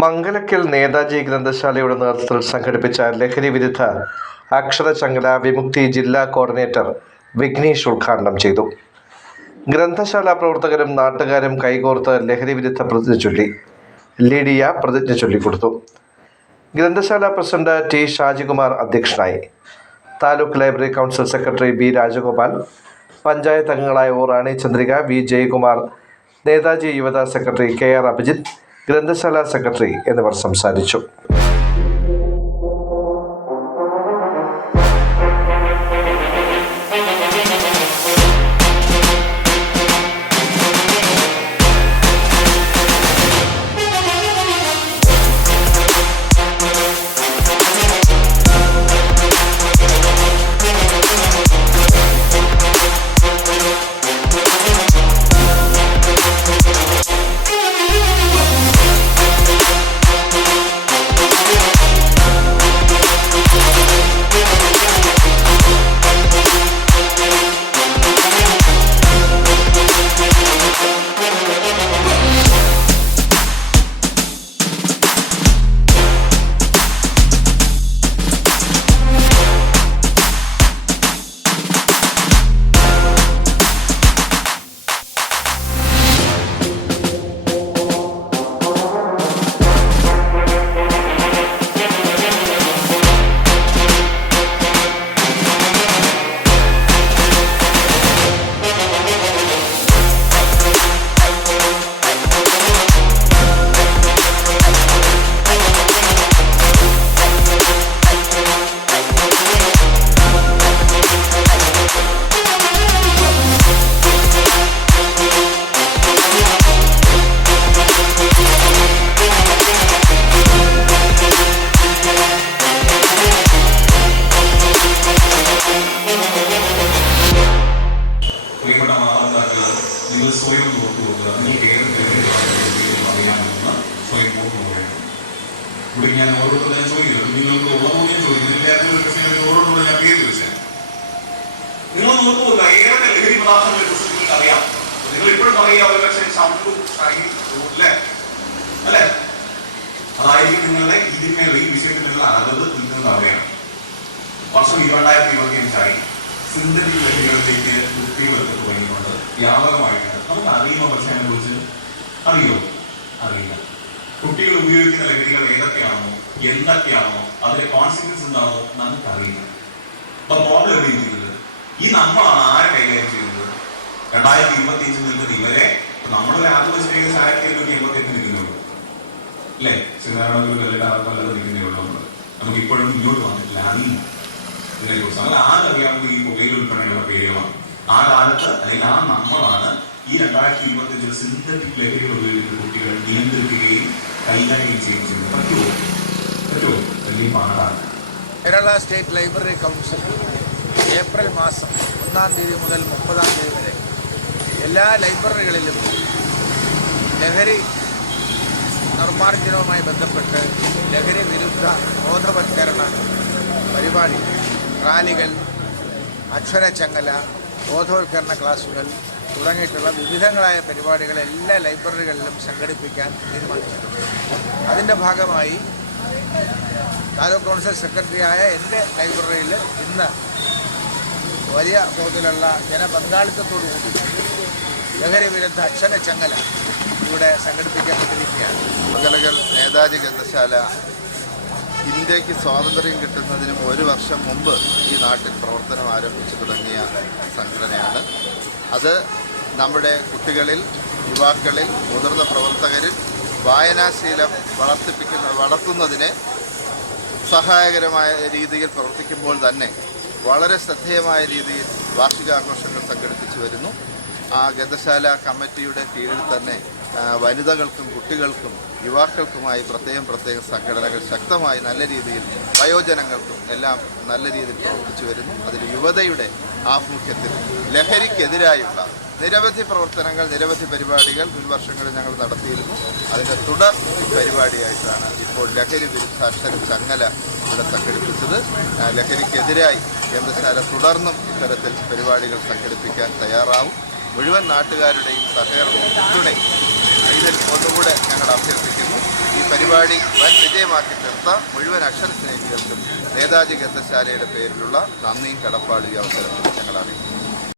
മംഗലക്കൽ നേതാജി ഗ്രന്ഥശാലയുടെ നേതൃത്വത്തിൽ സംഘടിപ്പിച്ച ലഹരി വിരുദ്ധ അക്ഷരചങ്ങല വിമുക്തി ജില്ലാ കോർഡിനേറ്റർ വിഘ്നേഷ് ഉദ്ഘാടനം ചെയ്തു. ഗ്രന്ഥശാല പ്രവർത്തകരും നാട്ടുകാരും കൈകോർത്ത് ലഹരി വിരുദ്ധ പ്രതിജ്ഞ ചൊല്ലി. ലീഡിയ പ്രതിജ്ഞ ചൊല്ലിക്കൊടുത്തു. ഗ്രന്ഥശാല പ്രസിഡന്റ് ടി ഷാജികുമാർ അധ്യക്ഷനായി. Taluk library council secretary B Rajagopal, panchayat അംഗങ്ങളായ ഒ റാണി ചന്ദ്രിക, വി ജയകുമാർ, നേതാജി യുവത സെക്രട്ടറി കെ ആർ അഭിജിത്ത്, ഗ്രന്ഥശാല സെക്രട്ടറി എന്നിവർ സംസാരിച്ചു. നിങ്ങൾ സ്വയം ഓർത്തു കൊടുക്കുക. നിങ്ങൾക്ക് ഏത് അറിയാമെന്ന് സ്വയം ഓർത്ത് നോക്കണം. ഇവിടെ ഞാൻ ഓരോരുത്തരും ഞാൻ ചോദിക്കുന്നത് നിങ്ങൾക്ക് ഉള്ളതോടെ ചോദിക്കുന്നത് ഓരോരുത്തരും ഞാൻ പേര് വെച്ചാൽ നിങ്ങൾ നോക്കൂ. ഏതൊക്കെ ലഹരി പദാർത്ഥങ്ങളെ കുറിച്ച് നിങ്ങൾക്ക് അറിയാം. നിങ്ങൾ ഇപ്പോഴും പറയുക ഒരു പക്ഷേ ഷാമ്പു അല്ലേ അല്ലേ അതായിരിക്കും നിങ്ങളുടെ ഇതിന്മേൽ ഈ വിഷയത്തിലുള്ള അറിവ് നിങ്ങൾക്ക് അറിയണം. വർഷം 2025 സിന്തറ്റിക് ലഹരികളിലേക്ക് കുട്ടികളൊക്കെ തുടങ്ങിക്കൊണ്ട് വ്യാപകമായിട്ട് നമുക്ക് അറിയുമോ? പക്ഷേ അതിനെ കുറിച്ച് അറിയോ? അറിയില്ല. കുട്ടികൾ ഉപയോഗിക്കുന്ന ലഹരികൾ ഏതൊക്കെയാണോ എന്തൊക്കെയാണോ അതിന്റെ കോൺസിക്വൻസ് എന്താണോ നമുക്കറിയില്ല. അപ്പൊ പ്രോബ്ലം എവിടെ ചെയ്യുന്നത്? ഈ നമ്മളാണ് ആരെ കൈകാര്യം ചെയ്യുന്നത്? 2025 നിൽക്കുന്ന ഇവരെ നമ്മളൊരു ആദ്യ 1988 നിൽക്കുന്നുള്ളൂ അല്ലേ? ശ്രീനാരായണ നിൽക്കുന്നേ ഉള്ളൂ. നമുക്ക് ഇപ്പോഴും മുന്നോട്ട് വന്നിട്ടില്ല, അറിയില്ല ഇതിനെക്കുറിച്ച്. നമ്മൾ ആരറിയാവുന്ന ഈ മൊബൈൽ ഉൾപ്പെടെയുള്ള പേരുകളാണ്. ആ കാലത്ത് അല്ലെങ്കിൽ ആ നമ്മളാണ് ഈ 2025 സിന്തറ്റിക് ലഹരികൾ ഉപയോഗിക്കുന്ന കുട്ടികൾ നിയന്ത്രിക്കുകയും കൈകാര്യം ചെയ്യുകയും പറ്റുമോ? വലിയ പാടാണ്. Kerala state library council April മാസം 1-ാം തീയതി മുതൽ 30-ാം തീയതി വരെ എല്ലാ ലൈബ്രറികളിലും ലഹരി നിർമ്മാർജ്ജനവുമായി ബന്ധപ്പെട്ട് ലഹരി വിരുദ്ധ ബോധവൽക്കരണ പരിപാടി, റാലികൾ, അക്ഷരചങ്ങല, ബോധവൽക്കരണ ക്ലാസുകൾ തുടങ്ങിയിട്ടുള്ള വിവിധങ്ങളായ പരിപാടികൾ എല്ലാ ലൈബ്രറികളിലും സംഘടിപ്പിക്കാൻ തീരുമാനിച്ചിട്ടുണ്ട്. അതിൻ്റെ ഭാഗമായി താലൂക്ക് കൗൺസിൽ സെക്രട്ടറിയായ എൻ്റെ ലൈബ്രറിയിൽ ഇന്ന് വലിയ തോതിലുള്ള ജനപങ്കാളിത്തത്തോടുകൂടി ലഹരി വിരുദ്ധ അക്ഷരചങ്ങല ഇവിടെ സംഘടിപ്പിക്കപ്പെട്ടിരിക്കുകയാണ്. മംഗലക്കൽ നേതാജി ഗ്രന്ഥശാല ഇന്ത്യക്ക് സ്വാതന്ത്ര്യം കിട്ടുന്നതിനും 1 വർഷം മുമ്പ് ഈ നാട്ടിൽ പ്രവർത്തനം ആരംഭിച്ചു തുടങ്ങിയ സംഘടനയാണ്. അത് നമ്മുടെ കുട്ടികളിൽ, യുവാക്കളിൽ, മുതിർന്ന പ്രവർത്തകരിൽ വായനാശീലം വളർത്തുന്നതിന് സഹായകരമായ രീതിയിൽ പ്രവർത്തിക്കുമ്പോൾ തന്നെ വളരെ ശ്രദ്ധേയമായ രീതിയിൽ വാർഷികാഘോഷങ്ങൾ സംഘടിപ്പിച്ചു വരുന്നു. ആ ഗ്രന്ഥശാല കമ്മിറ്റിയുടെ കീഴിൽ തന്നെ വനിതകൾക്കും കുട്ടികൾക്കും യുവാക്കൾക്കുമായി പ്രത്യേക സംഘടനകൾ ശക്തമായി നല്ല രീതിയിൽ വയോജനങ്ങൾക്കും എല്ലാം നല്ല രീതിയിൽ പ്രവർത്തിച്ചു വരുന്നു. അതിൽ യുവതയുടെ ആഭിമുഖ്യത്തിൽ ലഹരിക്കെതിരായുള്ള നിരവധി പ്രവർത്തനങ്ങൾ, നിരവധി പരിപാടികൾ മുൻവർഷങ്ങളിൽ ഞങ്ങൾ നടത്തിയിരുന്നു. അതിൻ്റെ തുടർ പരിപാടിയായിട്ടാണ് ഇപ്പോൾ ലഹരി വിരുദ്ധ അക്ഷരചങ്ങല ഇവിടെ സംഘടിപ്പിച്ചത്. ലഹരിക്കെതിരായി ഗ്രന്ഥശാല തുടർന്നും ഇത്തരത്തിൽ പരിപാടികൾ സംഘടിപ്പിക്കാൻ തയ്യാറാവും. മുഴുവൻ നാട്ടുകാരുടെയും സഹകരണവും പിന്തുണയും ഇതിൽ ഒന്നുകൂടെ ഞങ്ങൾ അഭ്യർത്ഥിക്കുന്നു. ഈ പരിപാടി പരിപാടി വൻ വിജയമാക്കി തീർത്ത മുഴുവൻ അക്ഷരസ്നേഹികൾക്കും നേതാജി ഗ്രന്ഥശാലയുടെ പേരിലുള്ള നന്ദിയും കടപ്പാടും ഈ അവസരത്തിൽ ഞങ്ങൾ അറിയിക്കുന്നു.